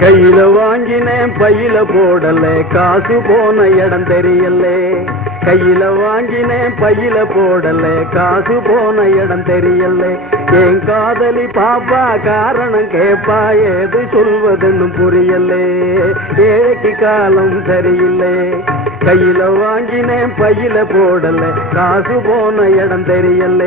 கையில வாங்கினேன் பையில போடல காசு போன இடம் தெரியல. கையில வாங்கினேன் பையில போடல காசு போன இடம் தெரியல. என் காதலி பாப்பா காரணம் கேப்பா ஏது சொல்வதுன்னு புரியல. ஏழைக்கு காலம் சரியில்லை. கையில வாங்கினேன் பையில போடல காசு போன இடம் தெரியல.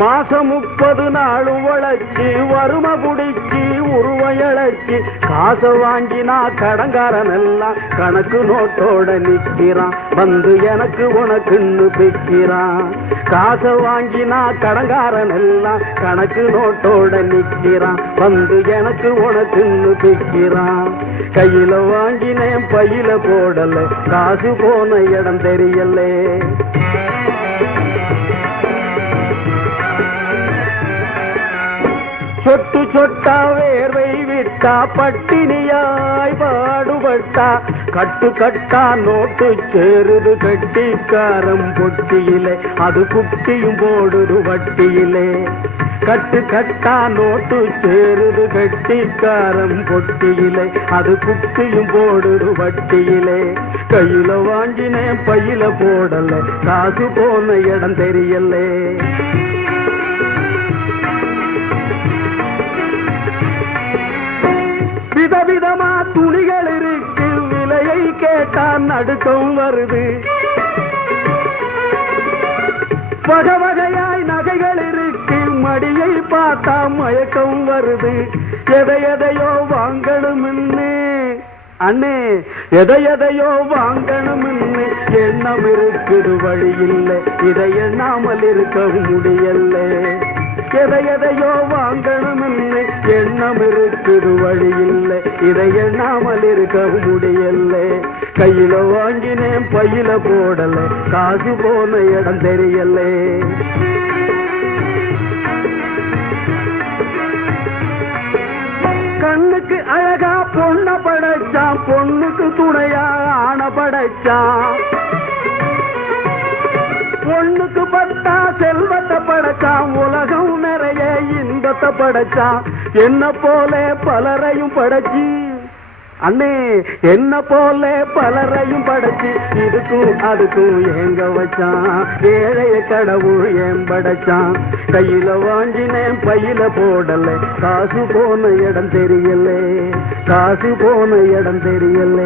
மாசம் 30 நாள் உழைச்சி வறுமை புடிச்சி உருவயழைச்சி காசை வாங்கினா கடங்காரன் எல்லாம் கணக்கு நோட்டோட நிற்கிறான். வந்து எனக்கு உனக்குன்னு பிக்கிறான். காசை வாங்கினா கடங்காரன் எல்லாம் கணக்கு நோட்டோட நிற்கிறான். வந்து எனக்கு உனக்குன்னு பிக்கிறான். கையில வாங்கினேன் பையில போடல காசு போன இடம் தெரியல. சொட்டு சொட்டா வேர்வை விட்டா பட்டினியாய் பாடுபட்டா கட்டு கட்டா நோட்டு சேருது கட்டிக்காரம் பொட்டியிலே அது குட்டியும் போடுது வட்டியிலே. கட்டு கட்டா நோட்டு சேருது கட்டிக்காரம் பொட்டியிலே அது குட்டியும் போடுது வட்டியிலே. கையில வாங்கினேன் பையில போடல காசு போன இடம் தெரியல. விதவிதமா துணிகள் இருக்கு விலையை கேட்டா நடுக்கம் வருது. வகை வகையாய் நகைகள் இருக்கு மடியை பார்த்தா மயக்கம் வருது. எதையோ வாங்கணும்னு அண்ணே எதையோ வாங்கணும்னு எண்ணம் இருக்குது வழி இல்லை. இதை எண்ணாமல் இருக்க முடியல. எதையோ வாங்கணும்னு எண்ணம் இருக்குது வழி இல்லை. இதை எண்ணாமல் இருக்க முடியல. கையில வாங்கினேன் பையில போடல காசு போன இடம் தெரியல. கண்ணுக்கு அழகா பொண்ண படைச்சான் பொண்ணுக்கு துணையா ஆன படைச்சான். பொண்ணுக்கு பட்டா செல்வத்தை படைச்சான் உலகம் நிறைய இன்பத்தை படைச்சான். என்ன போல பலரையும் படைச்சி அண்ணே என்ன போல பலரையும் படைச்சி இதுக்கும் அதுக்கும் ஏங்க வச்சான். ஏழைய கடவுள் ஏன் படைச்சான். கையில வாங்கினேன் பையில போடல காசு போன இடம் தெரியல. காசு போன இடம் தெரியல.